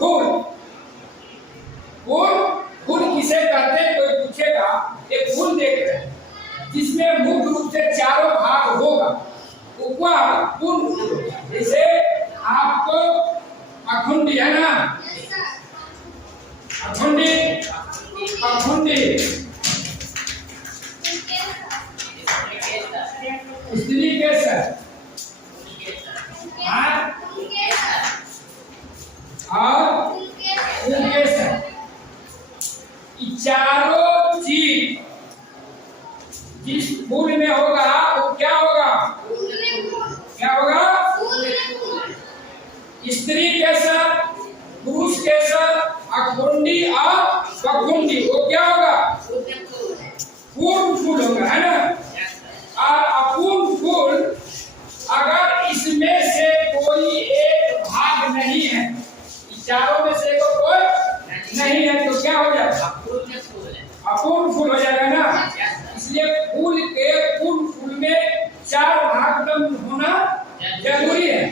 फूल। फूल फूल किसे कहते हैं कोई पूछेगा। एक फूल देख रहे हैं जिसमें मुख्य रूप से चारों भाग होगा, वो क्या पूर्ण फूल होगा। जैसे आपको अखुंडी है ना, अखुंडी अखुंडी स्त्री केसर और केसर, चारों चीज जिस फूल में होगा वो क्या होगा, क्या होगा, स्त्री केसर, पुरुष केसर, अखुंडी और पखुंडी, वो क्या होगा, पूर्ण फूल होगा, है ना। और अपूर्ण फूल अगर इसमें से कोई एक भाग नहीं है, चारों में से कोई नहीं है, तो क्या हो जाएगा, अपूर्ण फूल हो जाएगा ना। इसलिए फूल के पूर्ण फूल में चार भाग होना जरूरी है,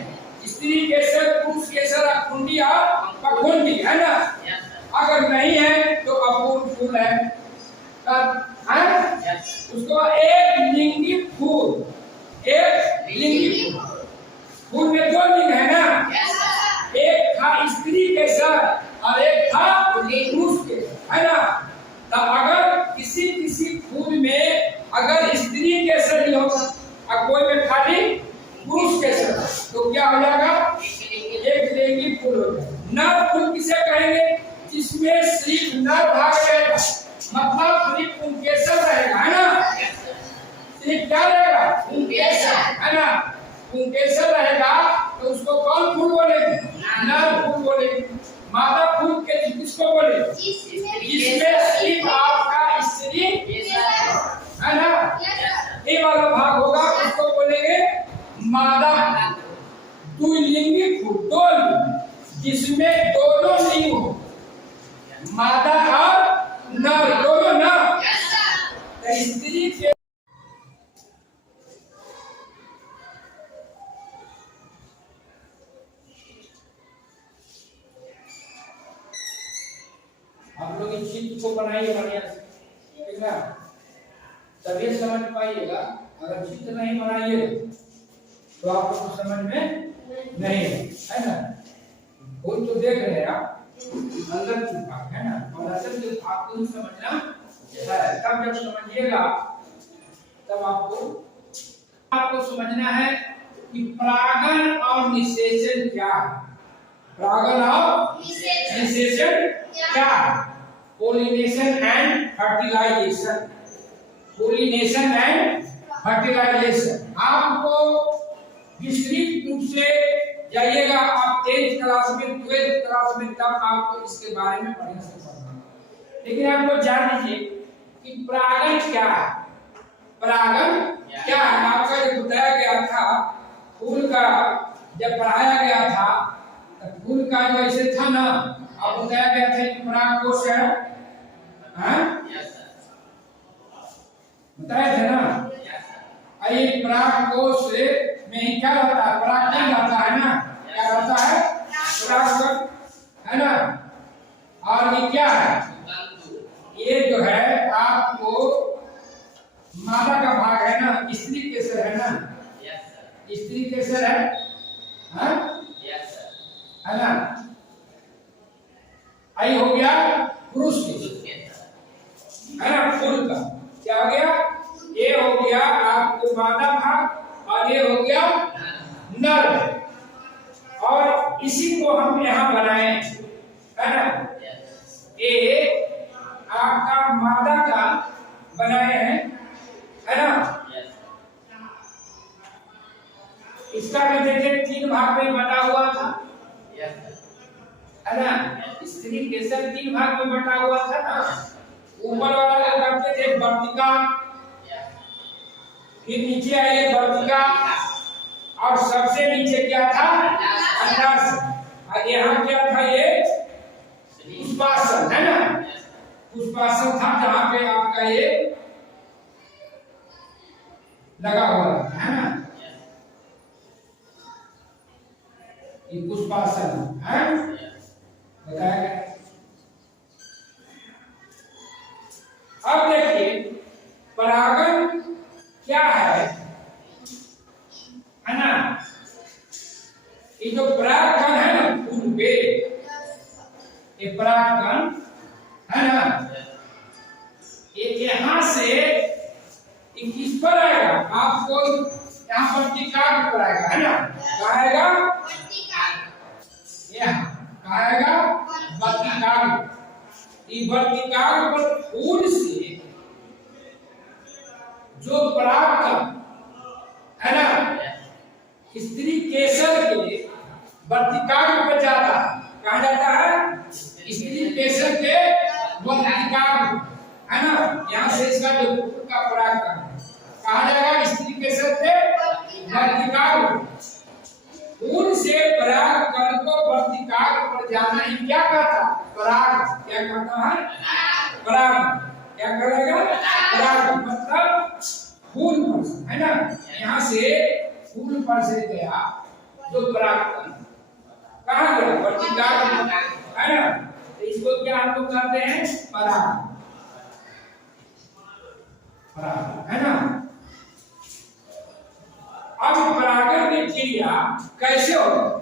स्त्री केसर, पुरुष केसर, अखुंडी और पखुंडी, है ना। अगर नहीं है तो अपूर्ण फूल है। उसको एक लिंगी फूल, एक लिंगी फूल, फूल में दो लिंग है ना, एक था स्त्री केसर और एक था पुरुष केसर, है ना। तो अगर किसी किसी फूल में अगर स्त्री केसर ही होगा और कोई में खाली पुरुष केसर, तो क्या हो जाएगा, एक लिंगी फूल हो जाएगा। नर फूल किसे कहेंगे, जिसमें सिर्फ नर भाग रहेगा, मतलब सिर्फ पुंकेसर रहेगा, है ना। सिर्फ क्या रहेगा, पुंकेसर, है ना। पुंकेसर रहेगा तो उसको कौन फूल बोलेंगे, नर फूल बोलेंगे। मादा फूल के किसको बोले, जिसमें सिर्फ आपका स्त्री है ना, ये वाला भाग होगा, उसको बोलेंगे मादा। द्विलिंगी फूल, दो लिंग, जिसमें दोनों लिंग हो, मादा और नर दोनों ना। स्त्री के आप लोग इस चित्र को बनाइए बढ़िया से, ठीक है, तभी समझ पाइएगा। अगर चित्र नहीं बनाइए तो आप लोग को समझ में नहीं है ना। फूल तो देख रहे हैं आप, अंदर की भाग है ना, और अंदर के भाग को समझना है। तब जब समझिएगा तब आपको समझना है कि परागन और निषेचन क्या है। परागन और निषेचन क्या है, pollination and fertilization, pollination and fertilization. आपको विस्तृत रूप से जाइएगा, आप 10th क्लास में 12th क्लास में, तब आपको इसके बारे में बढ़िया से पढ़ना है। लेकिन आपको जान लीजिए कि परागन क्या है। परागन क्या है, आपका जो बताया गया था फूल का, जब पढ़ाया गया था तो फूल का जो ऐसे था ना, आप बताया गया था कि परागकोश है, बताया था ना। ये परागकोश में ही क्या रहता है, परागन रहता है ना, क्या रहता है, परागन, है ना। और ये क्या है, ये जो है आपको मादा का भाग है ना, स्त्री केसर है ना, स्त्री केसर है, है ना। आई हो गया पुरुष केसर, है ना। फूल का क्या हो गया, ये हो गया आपको मादा भाग और ये हो गया नर। और इसी को हम यहाँ बनाए, है ना। ये आपका मादा का बनाए हैं, है ना। इसका भी देखिए 3 भाग में बटा हुआ था, है ना। स्त्री केसर 3 भाग में बटा हुआ था ना। ऊपर वाला करते थे वर्तिका, फिर नीचे आई वर्तिका, और सबसे नीचे क्या था, अंडाशय। और यहाँ क्या था, ये पुष्पासन, है ना। पुष्पासन था जहाँ पे आपका ये लगा हुआ है ना, ये पुष्पासन है। बताया गया। अब देखिए परागण क्या है ना? ये जो परागकण है ना फूल पे, ये परागकण है ना, ये यहाँ से ये किस पर आएगा? आपको यहाँ वर्तिकाग्र पर आएगा, है ना? कहाँ आएगा? यहाँ कहाँ आएगा? वर्तिकाग्र। ये वर्तिकाग्र पर फूल से जो परागकण है ना, स्त्री केसर के वर्तिकाग्र पर जाता है। कहाँ जाता है? स्त्री केसर के वर्तिकाग्र, है ना? यहाँ से इसका जो फूल का परागकण कहाँ जाएगा? स्त्री केसर के वर्तिकाग्र। फूल से परागकण को वर्तिकाग्र पर जाना ही क्या कहता? पराग। क्या कहता है? पराग। क्या करेगा? पराग मतलब फूल पर, है ना? यहाँ से फूल पर से गया जो परागकण कहाँ गया? वर्तिकाग्र, है ना? तो इसको क्या हम लोग कहते हैं? पराग। पराग, है ना? अब परागण की क्रिया कैसे होगी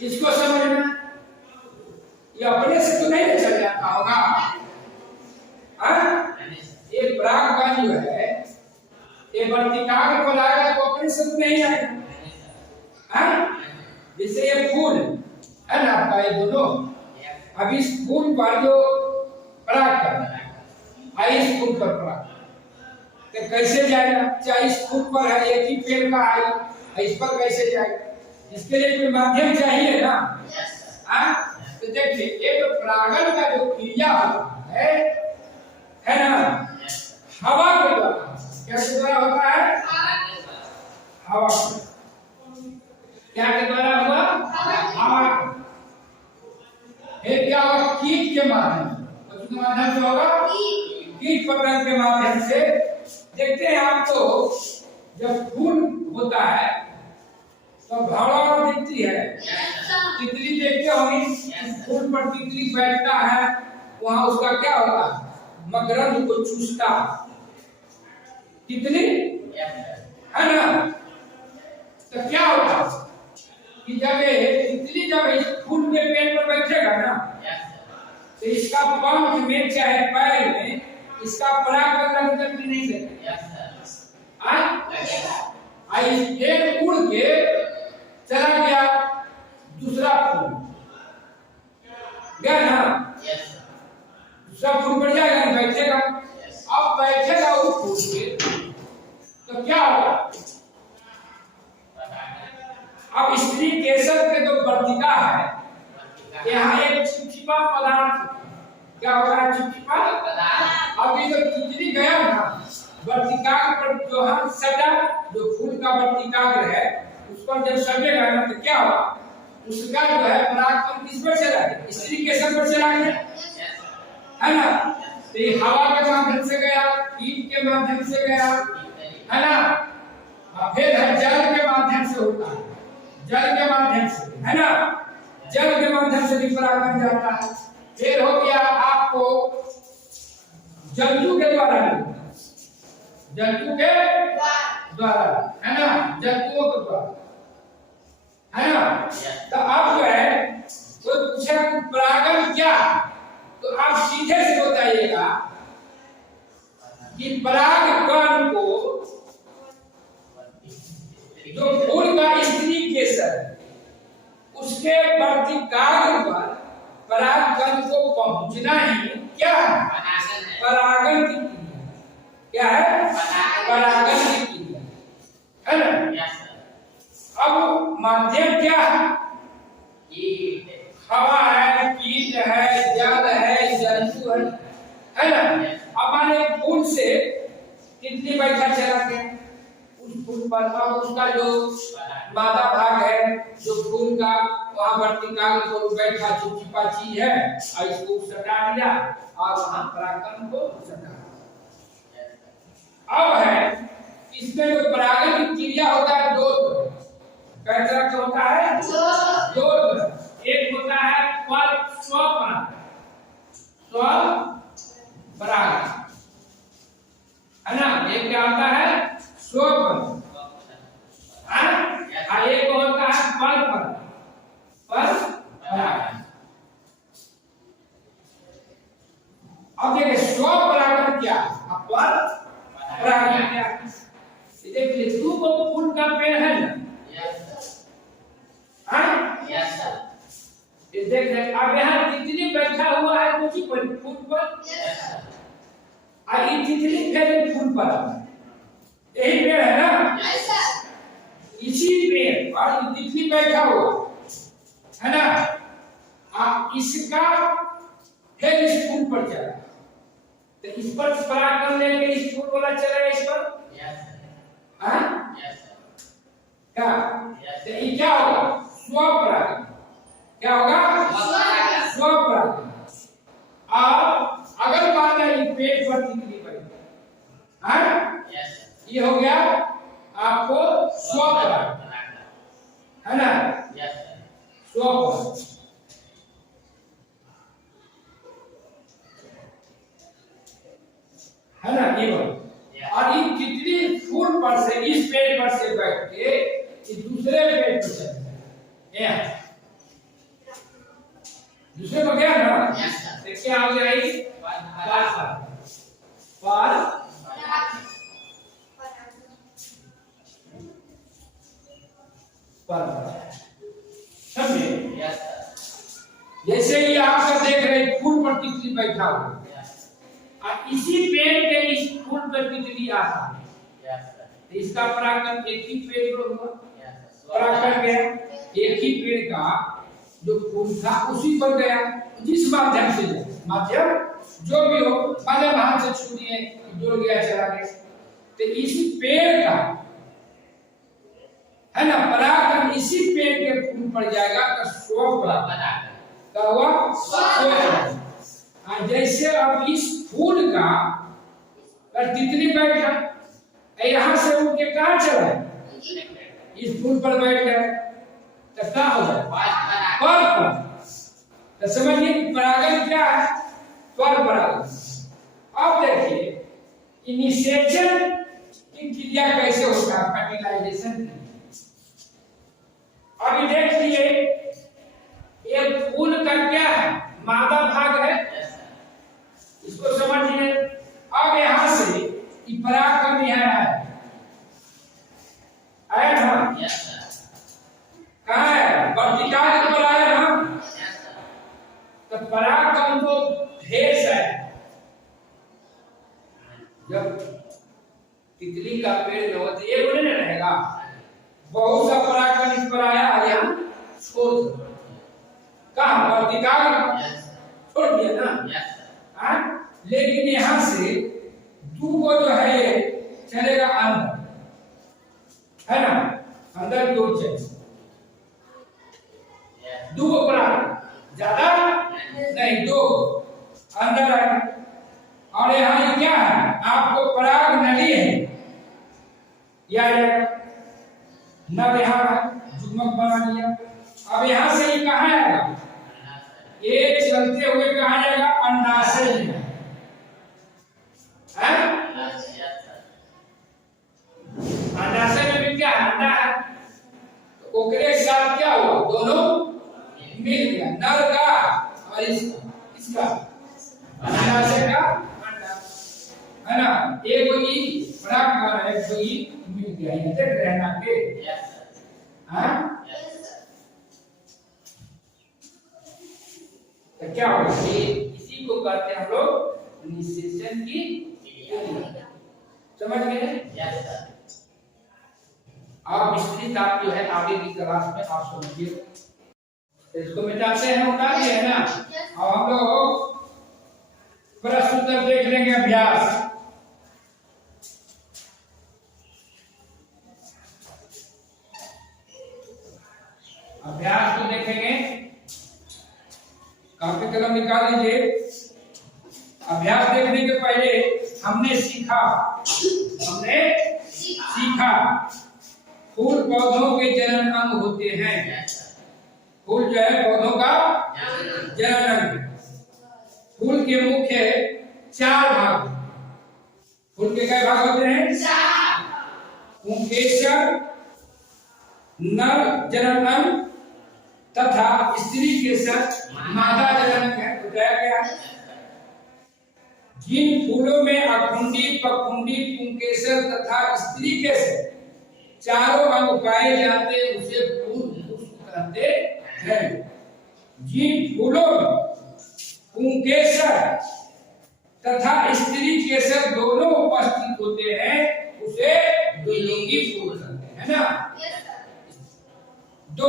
इसको समझना। ये अपने से तो नहीं चल जाता होगा, ये परागकण जो है ये वर्तिकाग्र को लाएगा तो अपने से तो नहीं आएगा। जैसे ये फूल है ना आपका, ये दोनों, अब इस फूल पर जो परागकण है, इस फूल पर परागकण तो कैसे जाएगा? चाहे इस फूल पर है, एक ही पेड़ का है, इस पर कैसे जाएगा? इसके लिए कोई माध्यम चाहिए ना। तो देखिए ये जो परागण का जो क्रिया होता है ना, हवा के द्वारा। कैसे द्वारा होता है? हवा। क्या के द्वारा हुआ? हवा। फिर क्या होगा? कीट के माध्यम से। किसके माध्यम से होगा? कीट पतंग के माध्यम से। देखते हैं आप तो जब फूल होता है तो भावना दिखती है, तितली देखते होंगे, फूल पर तितली बैठता है, वहां उसका क्या होता है? मकरंद को चूसता तितली, है ना? तो क्या होता कि जब तितली जब इस फूल के पेड़ पर बैठेगा ना, तो इसका पंख में चाहे पैर में इसका परागकण लगकर भी नहीं देगा। इस एक फूल के चला गया दूसरा फूल गया ना, दूसरा फूल बढ़ जाएगा, बैठेगा। अब बैठेगा उस फूल पे तो क्या होगा? अब स्त्री केसर के जो वर्तिका है, यहाँ एक चिपचिपा पदार्थ क्या होगा? चिपचिपा पदार्थ। अब ये जब तितली गया ना वर्तिकाग्र पर, जो हम सटा जो फूल का वर्तिकाग्र है उस पर जब सटेगा ना तो क्या होगा? उसका जो है परागकण किस पर चला गया? स्त्री केसर पर चला गया, है ना? तो ये हवा के माध्यम से गया, कीट के माध्यम से गया, है ना? फिर है जल के माध्यम से होता है, जल के माध्यम से, है ना? जल के माध्यम से भी परागकण जाता है। फिर हो गया आपको जंतु के द्वारा, जंतु के द्वारा, है ना? जंतुओं के द्वारा, है ना? तो अब जो है कोई पूछा कि परागण क्या, तो आप सीधे से बताइएगा कि परागकण को जो फूल का स्त्री केसर उसके वर्तिकाग्र पर परागकण को पहुंचना ही क्या है? परागण की क्रिया। क्या है? परागण की क्रिया, है ना? अब माध्यम क्या है? हवा है, कीट है, जल है, जंतु है ना? अब माने फूल से कितनी बैठा चला गया उस फूल पर, अब उसका जो मादा भाग है जो फूल का, वहां वर्तिकाग्र को बैठा चिपचिपा चीज है और इसको सटा दिया और वहां परागकण को सटा। अब है इसमें जो परागण की क्रिया होता है दो तरह का होता है, दो तरह। एक होता ये देख रहे अब यहाँ तितली बैठा हुआ है कुछ फूल पर और ये तितली फिर फूल पर यही पेड़ है ना इसी पेड़ और तितली बैठा हुआ है ना इसका फिर इस फूल पर चला तो इस पर पराग करने के इस फूल वाला चला इस पर क्या तो ये क्या होगा स्वपराग क्या होगा स्वपराग अब अगर मान लिया ये पेड़ पर तितली बैठी ये हो गया आपको स्वपराग है ना स्वपराग है ना ये और ये तितली फूल पर से इस पेड़ पर से बैठ के इस दूसरे पेड़ पर चलता है दूसरे पर क्या ना तो क्या हो गया ये पर समझे जैसे ही आप देख रहे फूल पर तितली बैठा हुआ और इसी पेड़ के इस फूल पर तितली आता है तो इसका परागण एक ही पेड़ पर हुआ परागण गया एक ही पेड़ का जो फूल था उसी पर गया जिस माध्यम से माध्यम जो भी हो मतलब हाथ से छू दिए जुड़ गया चला गया तो इसी पेड़ का है ना परागण इसी पेड़ के फूल पर जाएगा तो स्वपरागण क्या हुआ स्वपरागण जैसे अब इस फूल का तितली बैठा यहाँ से उठ के कहाँ चला इस फूल पर बैठ गया तो क्या हो जाए पर तो समझिए परागण क्या है पर परागण अब देखिए इनिशिएशन की क्रिया कैसे होता है फर्टिलाइजेशन अभी देख लिए एक फूल का क्या है मादा भाग है इसको समझिए अब यहां से परागण यहाँ आया ना कहाँ है वर्टिकल पर आया ना तो परागण तो भेष है जब तितली का पेड़ में होता एक नहीं रहेगा बहुत सा परागण इस पर आया यहाँ छोड़ कहाँ वर्टिकल छोड़ दिया ना लेकिन यहाँ से दो को जो है ये चलेगा अंदर है ना अंदर की ओर चले दो को पराग ज्यादा नहीं दो अंदर है और यहाँ ये क्या है आपको पराग नली है या नल यहाँ है जुगमग बना लिया अब यहाँ से ये कहाँ आएगा ये चलते हुए कहाँ जाएगा अंडाशय में अंडाशय में भी क्या अंडा है तो ओकरे के साथ क्या हुआ दोनों मिल गया नर का और इसका अंडाशय का अंडा है ना एक ही पराग का है एक ही मिल गया ये देख रहे हैं ना के हाँ तो क्या होगा इसी को कहते हैं हम लोग इनिशिएशन की समझ गए आप विस्तृत आप जो है आगे की क्लास में आप समझिए इसको मिटाते हैं उठा दिए है ना और हम लोग प्रश्न उत्तर देख लेंगे अभ्यास अभ्यास को देखेंगे कापी कलम निकाल लीजिए अभ्यास देखने के पहले हमने सीखा फूल पौधों के जनन अंग होते हैं फूल जो है पौधों का जनन अंग फूल के मुख्य 4 भाग फूल के क्या भाग होते हैं 4 पुंकेसर नर जनन अंग तथा स्त्री केसर मादा जनन अंग है बताया गया जिन फूलों में अखुंडी पखुंडी पुंकेसर तथा स्त्री केसर चारों अंग पाए जाते उसे फूल पुष्प कहते हैं जिन फूलों पुंकेसर तथा स्त्री केसर दोनों उपस्थित होते हैं उसे द्विलिंगी फूल कहते हैं, है ना? दो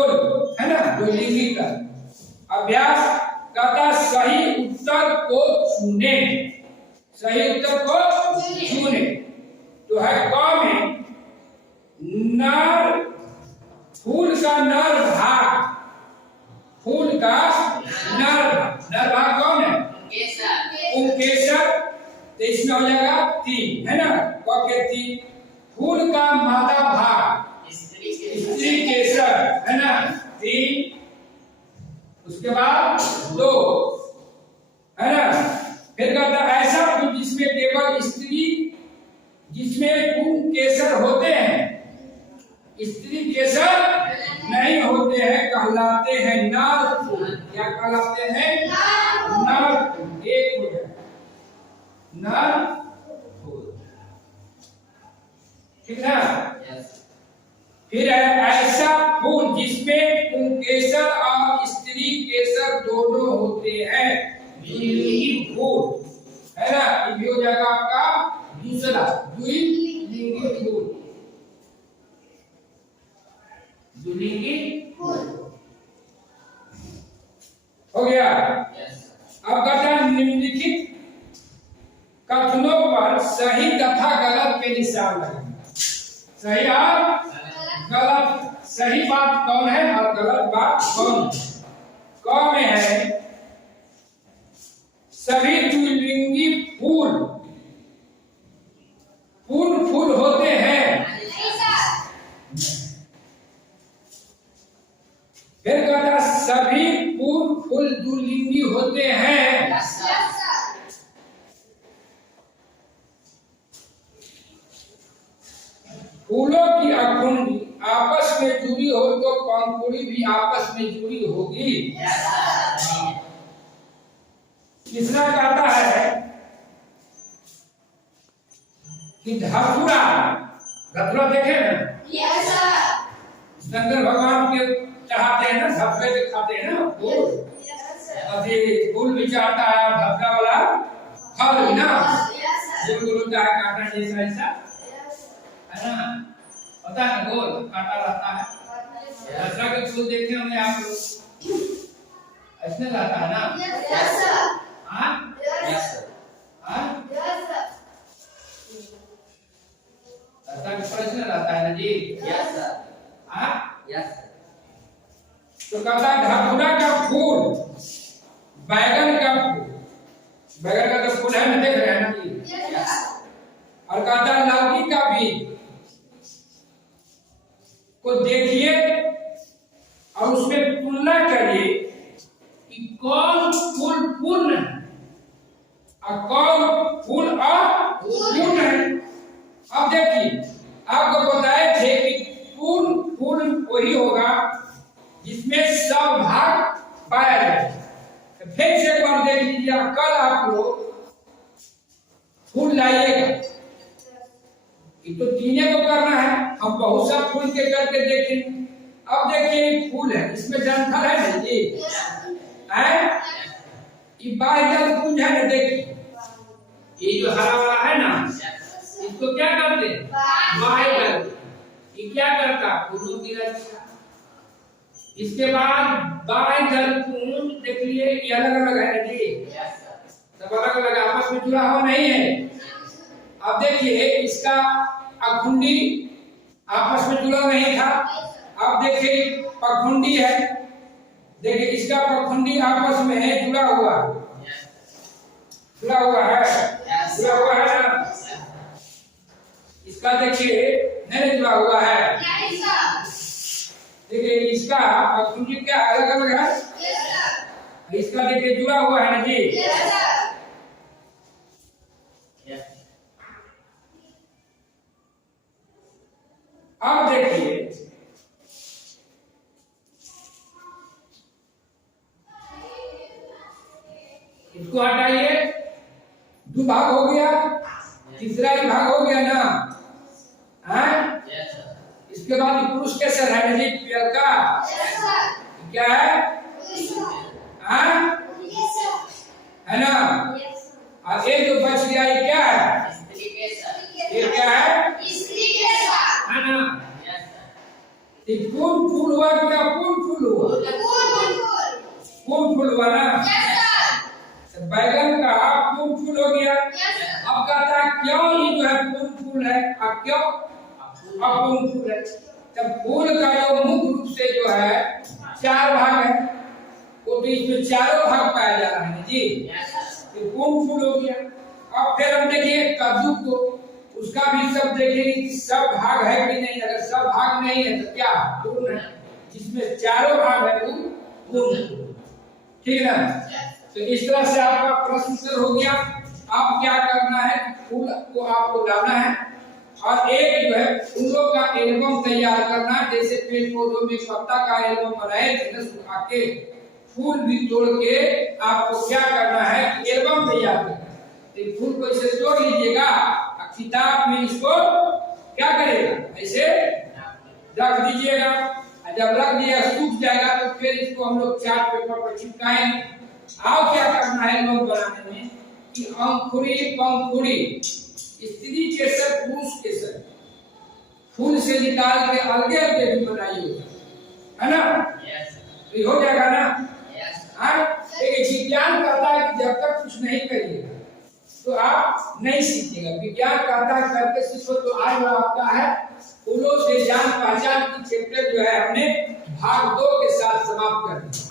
है ना, द्विलिंगी का अभ्यास करता सही उत्तर को चुने, सही उत्तर को चुने। तो है क में नर फूल का नर भाग, फूल का नर भाग कौन है? पुंकेसर। तो इसमें हो जाएगा 3, है ना? क के 3। फूल का मादा भाग स्त्री केसर, है ना? 3। उसके बाद 2, है ना? फिर कहता ऐसा फूल जिसमें केवल स्त्री, जिसमें पुंकेसर होते हैं, स्त्री केसर नहीं होते हैं, कहलाते हैं नर फूल। क्या कहलाते हैं? नर फूल। एक हो गया नर फूल, ठीक है? फिर है ऐसा फूल जिसमें पुंकेसर और स्त्री केसर दोनों होते हैं, द्विलिंगी फूल, है ना? ये हो जाएगा आपका दूसरा द्विलिंगी फूल, द्विलिंगी फूल हो गया। अब कहते हैं निम्नलिखित कथनों पर सही तथा गलत के निशान लगेंगे। सही और गलत, सही बात कौन है और गलत बात कौन है? क में है सभी द्विलिंगी फूल पूर्ण फूल होते हैं। फिर कहता सभी पूर्ण फूल द्विलिंगी होते हैं। फूलों की अखुंडी आपस में जुड़ी हो तो पंखुड़ी भी आपस में जुड़ी होगी। तीसरा कहता है कि धतूरा, धतूरा देखे ना? शंकर भगवान के चाहते हैं ना, धतूरे के खाते हैं ना फूल, अभी फूल भी चाहता है, धतूरा वाला फल भी ना, गोल होता है कांटा जैसा ऐसा, है ना? पता है गोल कांटा रहता है। धतूरा के फूल देखते होंगे आप लोग, ऐसे रहता है ना? हाँ हाँ, ऐसा प्रश्न रहता है ना जी? हाँ, तो कहता है धतूरा का फूल, बैगन का फूल, बैगन का तो फूल है ना, देख रहे हैं ना जी? और कहता है लौकी का बीज को देखिए और उसमें तुलना करिए कि कौन फूल पूर्ण है और कौन फूल अपूर्ण है। अब देखिए आपको बताए थे कि पूर्ण फूल वही होगा जिसमें सब भाग पाया जाए। तो फिर से एक बार देख लीजिए, कल आप लोग फूल लाइएगा, तो तीनों को करना है, हम बहुत सा फूल के करके देखें। अब देखिए फूल है, इसमें डंठल है ना जी, है ये बाह्य फूल है ना, देखिए ये जो हरा वाला है ना, इसको क्या करते हैं? बाह्य। ये क्या करता? फूलों की रक्षा। इसके बाद बाह्य फूल देख लिए, ये अलग अलग है जी, सब अलग अलग आपस में जुड़ा हुआ नहीं है। अब देखिए इसका अखुंडी आपस में जुड़ा नहीं था, अब देखिए पखुंडी है, देखिए इसका पखुंडी आपस में है, जुड़ा हुआ है, जुड़ा हुआ है ना? इसका देखिए नहीं जुड़ा हुआ है, देखिए इसका पखुंडी क्या अलग अलग है, इसका देखिए जुड़ा हुआ है ना जी। अब देखिए इसको हटाइए, दो भाग हो गया, तीसरा ही भाग हो गया ना, हैं? इसके बाद पुरुष कैसे है जी? पियर का क्या है? पूर्ण फूल हुआ ना? बैगन का पूर्ण फूल हो गया। अब कहता है क्यों ये जो है पूर्ण फूल है, अब क्यों अपूर्ण फूल है? जब फूल का जो मुख्य रूप से जो है 4 भाग है, वो तो इसमें चारों भाग पाया जा रहा है जी, तो पूर्ण फूल हो गया। अब फिर हम देखेंगे कद्दू को, उसका भी सब देखेंगे कि सब भाग है कि नहीं। अगर सब भाग नहीं है तो क्या पूर्ण है, जिसमें चारों भाग है वो पूर्ण, ठीक है ना? तो इस तरह से आपका प्रश्न उत्तर हो गया। अब क्या करना है, फूल को आपको लाना है और एक जो है फूलों का एल्बम तैयार करना। जैसे पेड़ पौधों में पत्ता का एल्बम बनाए थे, सुखा के फूल भी तोड़ के आपको क्या करना है, एल्बम तैयार करना है। तो फूल को इसे तोड़ लीजिएगा, किताब में इसको क्या करेगा, ऐसे रख दीजिएगा। जब रख दिया सूख जाएगा तो फिर इसको हम लोग चार्ट पेपर पर चिपकाएंगे। अब क्या करना है एल्बम बनाने में कि अंकुरी पंखुड़ी स्त्री केसर पुरुष केसर फूल से निकाल के अलगे अलगे भी बनाइए, है ना? तो हो जाएगा ना? एक विज्ञान कहता है कि जब तक कुछ नहीं करिएगा तो आप नहीं सीखिएगा। विज्ञान कहता है करके सीखो। तो आज आपका है फूलों से जान पहचान की चैप्टर जो है हमने भाग 2 के साथ समाप्त कर दिया।